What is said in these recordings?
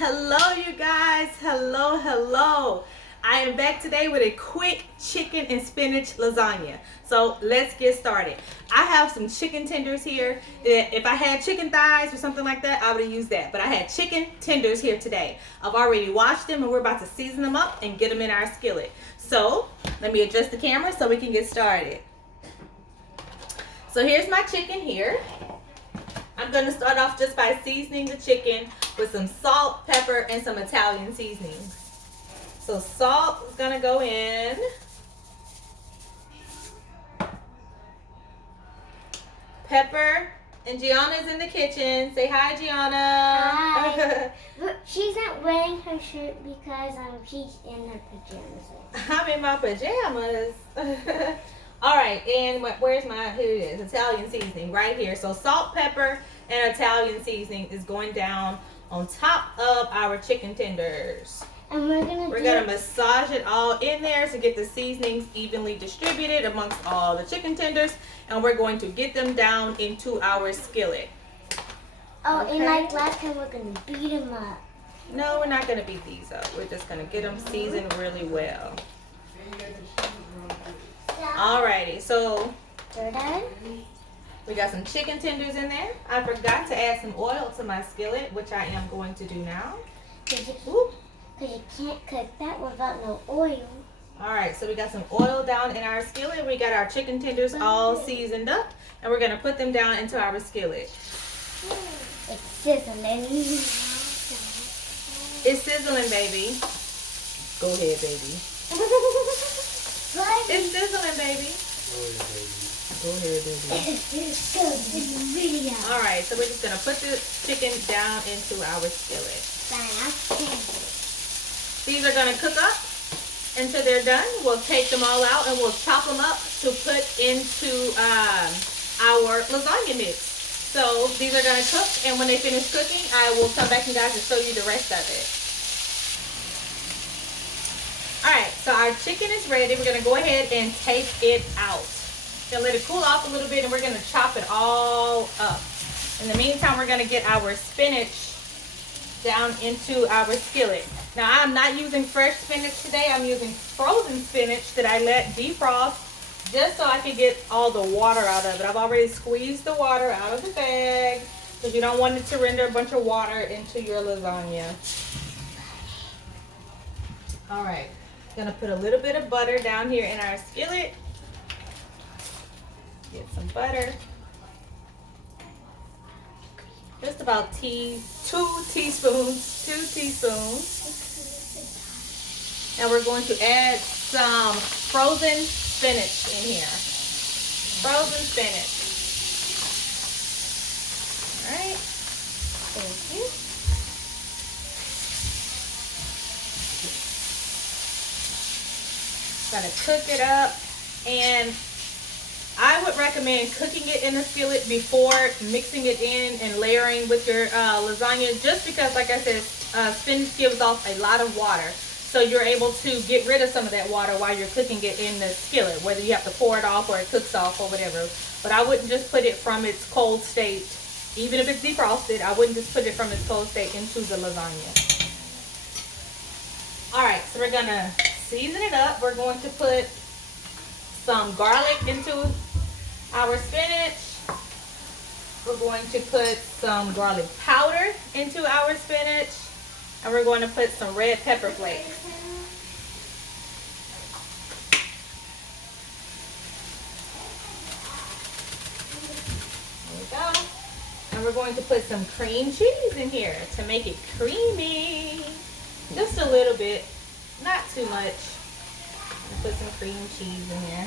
Hello, you guys. Hello. I am back today with a quick chicken and spinach lasagna. So let's get started. I have some chicken tenders here. If I had chicken thighs or something like that, I would have used that. But I had chicken tenders here today. I've already washed them and we're about to season them up and get them in our skillet. So let me adjust the camera so we can get started. So here's my chicken here. I'm going to start off just by seasoning the chicken with some salt, pepper, and some Italian seasonings. So salt is going to go in. Pepper. And Gianna's in the kitchen. Say hi, Gianna. Hi. But she's not wearing her shirt because she's in her pajamas. I'm in my pajamas. All right, and where's my, here it is, Italian seasoning right here. So salt, pepper, and Italian seasoning is going down on top of our chicken tenders. And we're gonna massage it all in there to get the seasonings evenly distributed amongst all the chicken tenders, and we're going to get them down into our skillet. Oh, okay. And like last time, we're gonna beat them up. No, we're not gonna beat these up. We're just gonna get them seasoned really well. Alrighty, so we're done. We got some chicken tenders in there. I forgot to add some oil to my skillet, which I am going to do now. Because you can't cook that without no oil. Alright, so we got some oil down in our skillet. We got our chicken tenders all seasoned up, and we're going to put them down into our skillet. It's sizzling. It's sizzling, baby. Go ahead, baby. It's sizzling, baby. Go ahead, baby. It's good. It's really hot. All right, so we're just going to put the chicken down into our skillet. These are going to cook up until they're done. We'll take them all out and we'll chop them up to put into our lasagna mix. So these are going to cook, and when they finish cooking, I will come back, you guys, and show you the rest of it. Alright, so our chicken is ready. We're going to go ahead and take it out. Then let it cool off a little bit, and we're going to chop it all up. In the meantime, we're going to get our spinach down into our skillet. Now, I'm not using fresh spinach today. I'm using frozen spinach that I let defrost just so I can get all the water out of it. I've already squeezed the water out of the bag because you don't want it to render a bunch of water into your lasagna. Alright. Gonna put a little bit of butter down here in our skillet. Get some butter. Just about 2 teaspoons. And we're going to add some frozen spinach in here. Frozen spinach. Alright. Thank you. Gonna cook it up, and I would recommend cooking it in a skillet before mixing it in and layering with your lasagna, just because, like I said, spinach gives off a lot of water, so you're able to get rid of some of that water while you're cooking it in the skillet, whether you have to pour it off or it cooks off or whatever. But I wouldn't just put it from its cold state, even if it's defrosted. I wouldn't just put it from its cold state into the lasagna. Alright, so we're gonna season it up. We're going to put some garlic into our spinach. We're going to put some garlic powder into our spinach. And we're going to put some red pepper flakes. There we go. And we're going to put some cream cheese in here to make it creamy. Just a little bit, not too much. Put some cream cheese in here.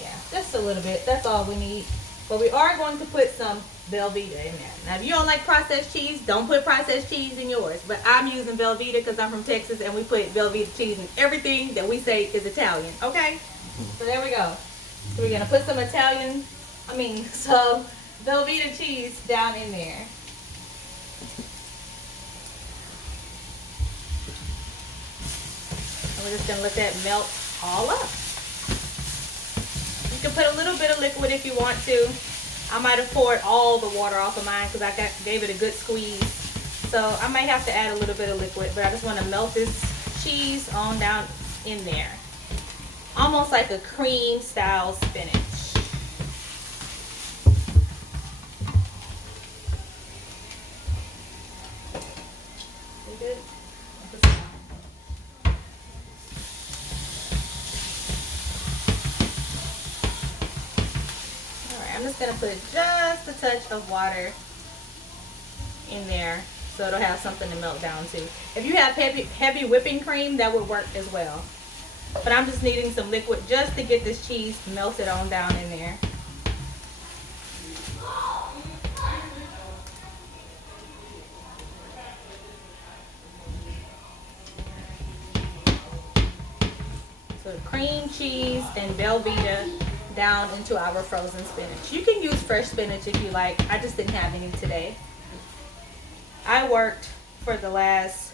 Yeah, just a little bit. That's all we need. But we are going to put some Velveeta in there. Now, if you don't like processed cheese, don't put processed cheese in yours. But I'm using Velveeta because I'm from Texas, and we put Velveeta cheese in everything that we say is Italian. Okay? So there we go. So we're going to put some Velveeta cheese down in there. And we're just going to let that melt all up. can put a little bit of liquid if you want to. I might have poured all the water off of mine because I gave it a good squeeze. So I might have to add a little bit of liquid, but I just want to melt this cheese on down in there. Almost like a cream style spinach. You good? Alright, I'm just going to put just a touch of water in there so it'll have something to melt down to. If you have heavy whipping cream, that would work as well. But I'm just needing some liquid just to get this cheese melted on down in there. So cream cheese and Velveeta down into our frozen spinach. You can use fresh spinach if you like. I just didn't have any today. I worked for the last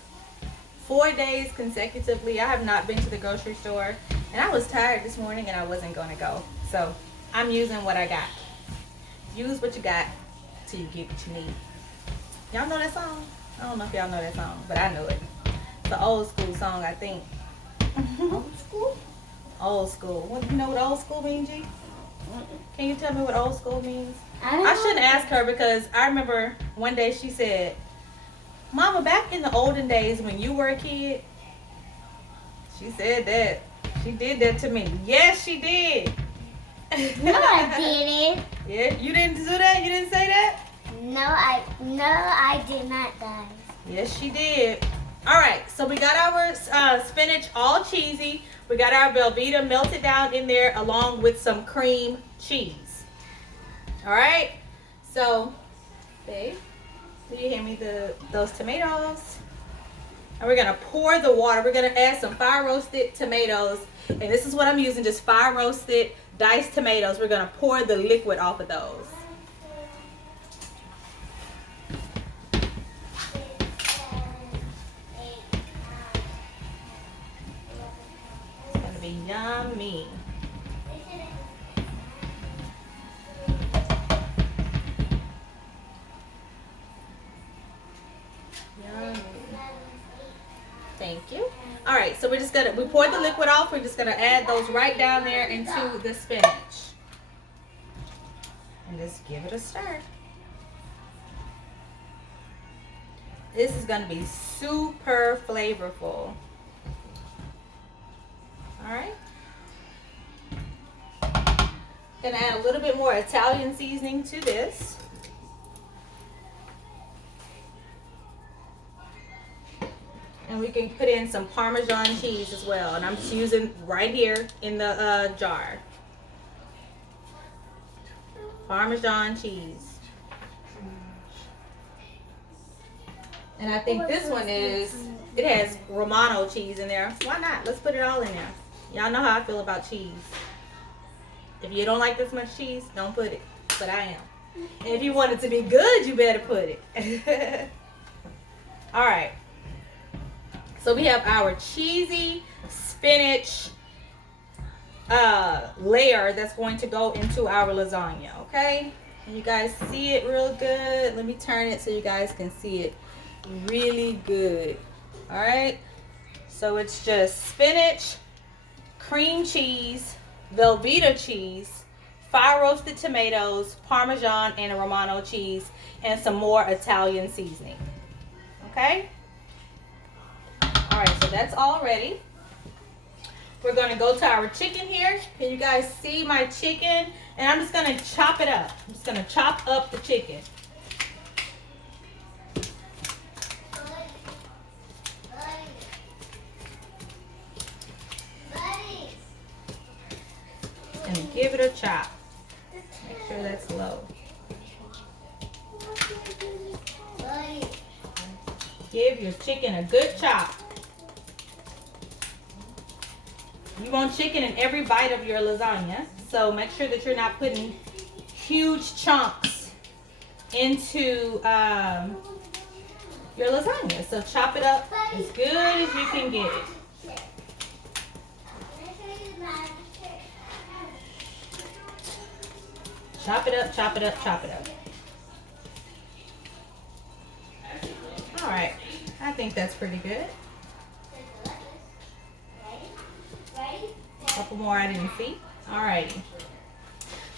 4 days consecutively. I have not been to the grocery store, and I was tired this morning and I wasn't going to go. So I'm using what I got. Use what you got till you get what you need. Y'all know that song? I don't know if y'all know that song, but I know it. It's an old school song, I think. Old school? Old school. What, you know what old school means, G? Can you tell me what old school means? I shouldn't ask her because I remember one day she said, Mama, back in the olden days when you were a kid, she said that. She did that to me. Yes, she did. No, I didn't. Yeah, you didn't do that? You didn't say that? No, I did not, guys. Yes, she did. All right, so we got our spinach all cheesy. We got our Velveeta melted down in there along with some cream cheese. All right, so, babe, do you hand me those tomatoes? And we're gonna pour the water. We're gonna add some fire roasted tomatoes. And this is what I'm using, just fire roasted diced tomatoes. We're gonna pour the liquid off of those. It's gonna be yummy. Thank you. All right, so we poured the liquid off. We're just gonna add those right down there into the spinach. And just give it a stir. This is gonna be super flavorful. All right. Gonna add a little bit more Italian seasoning to this. And we can put in some Parmesan cheese as well. And I'm just using right here in the jar. Parmesan cheese. And I think this one it has Romano cheese in there. Why not? Let's put it all in there. Y'all know how I feel about cheese. If you don't like this much cheese, don't put it. But I am. And if you want it to be good, you better put it. All right. So we have our cheesy spinach layer that's going to go into our lasagna, okay? Can you guys see it real good? Let me turn it so you guys can see it really good. All right? So it's just spinach, cream cheese, Velveeta cheese, fire roasted tomatoes, Parmesan and a Romano cheese, and some more Italian seasoning. Okay? All right, so that's all ready. We're going to go to our chicken here. Can you guys see my chicken? And I'm just going to chop it up. I'm just going to chop up the chicken. And give it a chop. Make sure that's low. Give your chicken a good chop. You want chicken in every bite of your lasagna, so make sure that you're not putting huge chunks into your lasagna. So chop it up as good as you can get it. chop it up, chop it up, chop it up. All right, I think that's pretty good. A couple more I didn't see. All righty.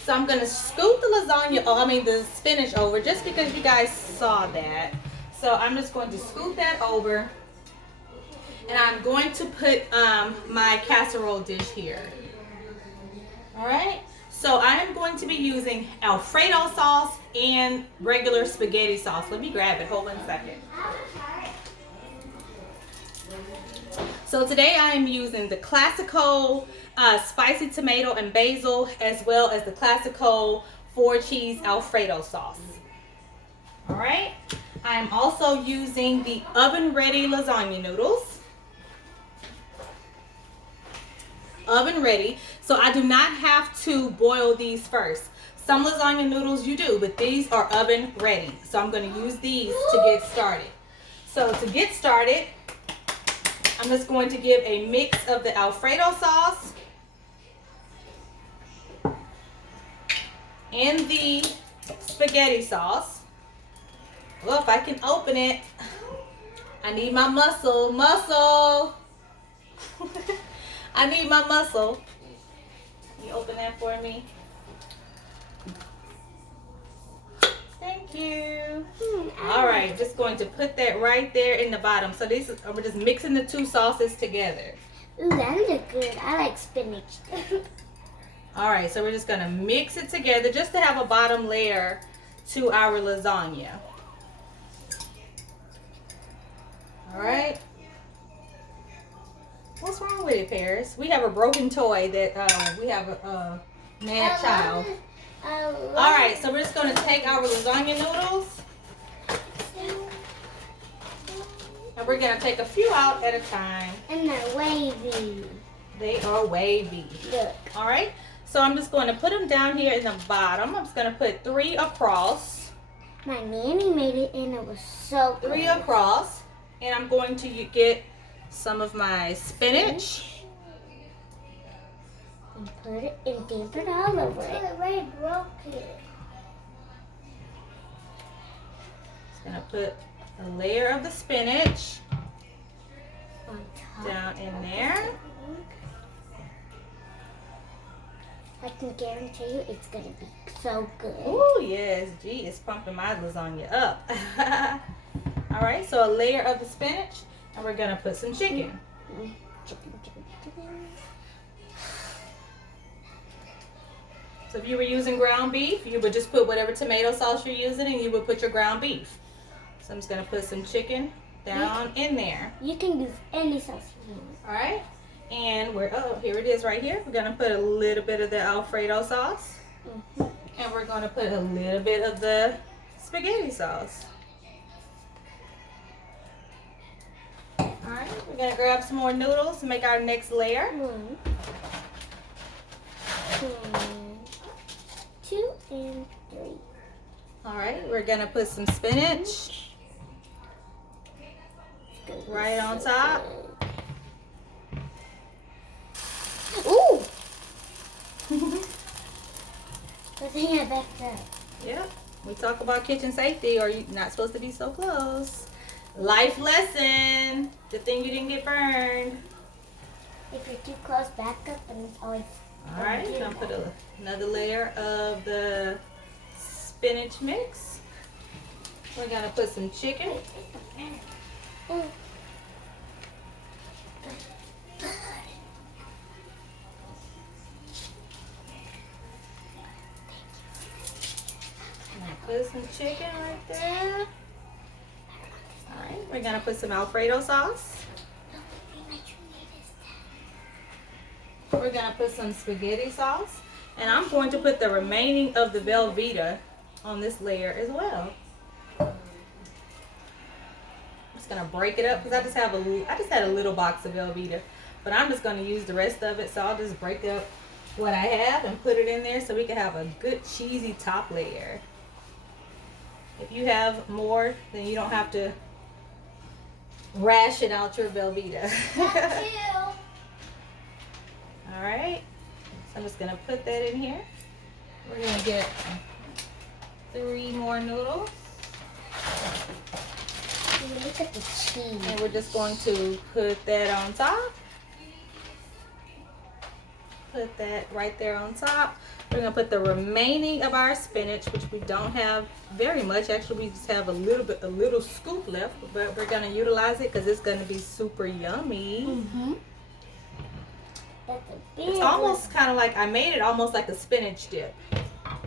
So I'm gonna scoop the lasagna, the spinach over just because you guys saw that. So I'm just going to scoop that over. And I'm going to put my casserole dish here. All right. So I am going to be using Alfredo sauce and regular spaghetti sauce. Let me grab it. Hold on a second. So today I am using the classical spicy tomato and basil, as well as the classical 4-cheese Alfredo sauce. All right. I am also using the oven-ready lasagna noodles. Oven ready, so I do not have to boil these first. Some lasagna noodles you do, but these are oven ready, so I'm going to use these to get started. So to get started, I'm just going to give a mix of the Alfredo sauce and the spaghetti sauce. Well, if I can open it, I need my muscle. I need my muscle. Can you open that for me? Thank you. All right, just going to put that right there in the bottom. So we're just mixing the two sauces together. Ooh, that look good. I like spinach. All right, so we're just gonna mix it together just to have a bottom layer to our lasagna. All right. What's wrong with it, Paris? We have a broken toy that we have a mad child. All right, so we're just going to take our lasagna noodles and we're going to take a few out at a time. And they're wavy. They are wavy. Look. All right, so I'm just going to put them down here in the bottom. I'm just going to put 3 across. My nanny made it and it was so good. 3 across. And I'm going to get some of my spinach. And put it and dip it all over it. I already broke it. Just gonna put a layer of the spinach On top. down in there. I can guarantee you it's gonna be so good. Oh yes, gee, it's pumping my lasagna up. All right, so a layer of the spinach. And we're gonna put some chicken. So if you were using ground beef, you would just put whatever tomato sauce you're using and you would put your ground beef. So I'm just gonna put some chicken down in there. You can use any sauce you want. All right, and here it is right here. We're gonna put a little bit of the Alfredo sauce. And we're gonna put a little bit of the spaghetti sauce. Alright, we're going to grab some more noodles to make our next layer. 1, 2, and 3. Alright, we're going to put some spinach right on top. Ooh! Good thing I backed up. Yep, we talk about kitchen safety, or you're not supposed to be so close. Life lesson. Good thing you didn't get burned. If you're too close, back up and it's always. Alright, I'm going to put another layer of the spinach mix. We're going to put some chicken. Ooh. Put some chicken right there. Alright, we're going to put some Alfredo sauce. We're going to put some spaghetti sauce. And I'm going to put the remaining of the Velveeta on this layer as well. I'm just going to break it up because I just had a little box of Velveeta. But I'm just going to use the rest of it. So I'll just break up what I have and put it in there so we can have a good cheesy top layer. If you have more, then you don't have to ration out your Velveeta. All right, so I'm just gonna put that in here. We're gonna get 3 more noodles. Look at the cheese. And we're just going to put that on top. Put that right there on top. We're gonna put the remaining of our spinach, which we don't have very much. Actually, we just have a little scoop left, but we're gonna utilize it because it's gonna be super yummy. Mm-hmm. That's a big It's almost kind of like, I made it almost like a spinach dip.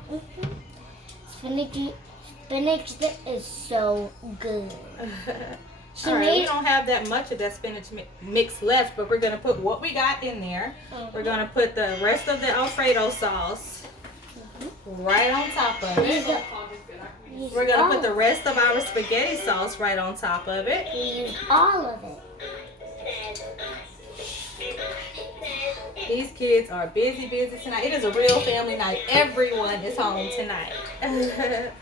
Mm-hmm. Spinach dip is so good. All right, we don't have that much of that spinach mix left, but we're gonna put what we got in there. Mm-hmm. We're gonna put the rest of the Alfredo sauce right on top of it. We're gonna put the rest of our spaghetti sauce right on top of it. We use all of it. These kids are busy tonight. It is a real family night. Everyone is home tonight.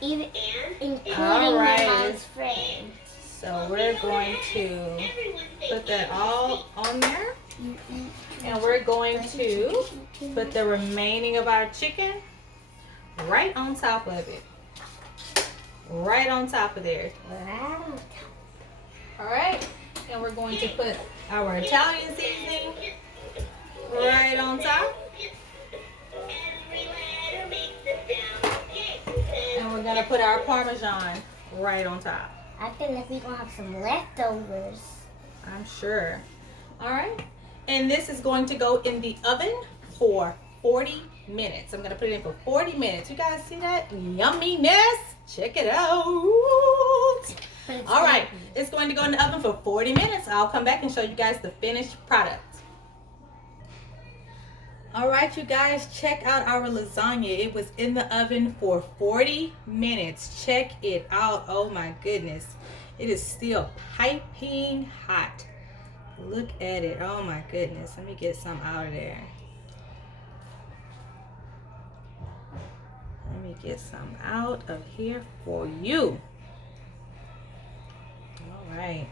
Even including All right. my mom's friend. So we're going to put that all on there. And we're going to put the remaining of our chicken right on top of it. Right on top of there. Wow. All right. And we're going to put our Italian seasoning right on top. And we're going to put our Parmesan right on top. I feel like we're going to have some leftovers. I'm sure. All right. And this is going to go in the oven for 40 minutes. I'm going to put it in for 40 minutes. You guys see that yumminess? Check it out. All right. It's going to go in the oven for 40 minutes. I'll come back and show you guys the finished product. All right, you guys, check out our lasagna. It was in the oven for 40 minutes. Check it out. Oh my goodness. It is still piping hot. Look at it. Oh my goodness. Let me get some out of there. Let me get some out of here for you. All right.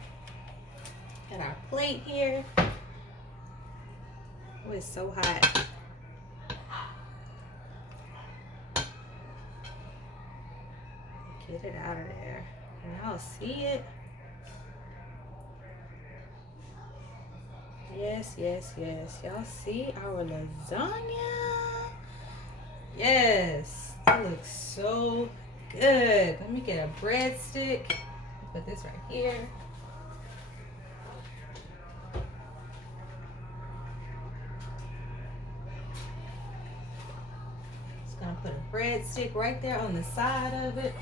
Got our plate here. Oh, it's so hot. Get it out of there. Y'all see it? Yes, yes, yes. Y'all see our lasagna? Yes. It looks so good. Let me get a breadstick. Put this right here. Just gonna put a breadstick right there on the side of it.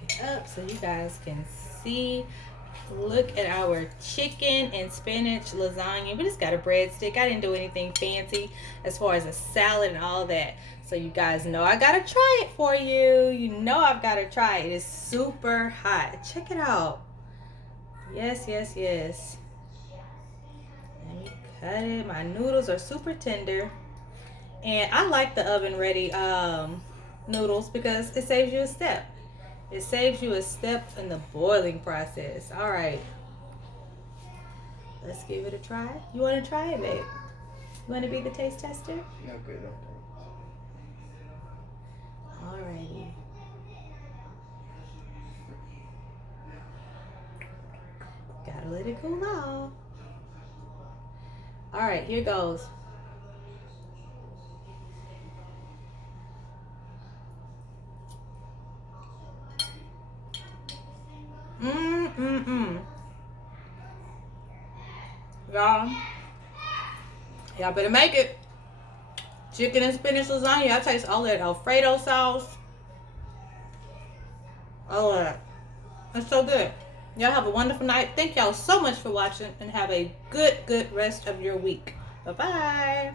Pick it up so you guys can see. Look at our chicken and spinach lasagna. We just got a breadstick. I didn't do anything fancy as far as a salad and all that. So you guys know I gotta try it for you. You know I've gotta try it. It is super hot. Check it out. Yes, yes, yes. Let me cut it. My noodles are super tender. And I like the oven ready noodles because it saves you a step. It saves you a step in the boiling process. All right. Let's give it a try. You want to try it, babe? You want to be the taste tester? No good, no Alrighty. Gotta let it cool off. Alright, here goes. Y'all better make it. Chicken and spinach lasagna. I taste all that Alfredo sauce. All of that. It's so good. Y'all have a wonderful night. Thank y'all so much for watching and have a good rest of your week. Bye-bye.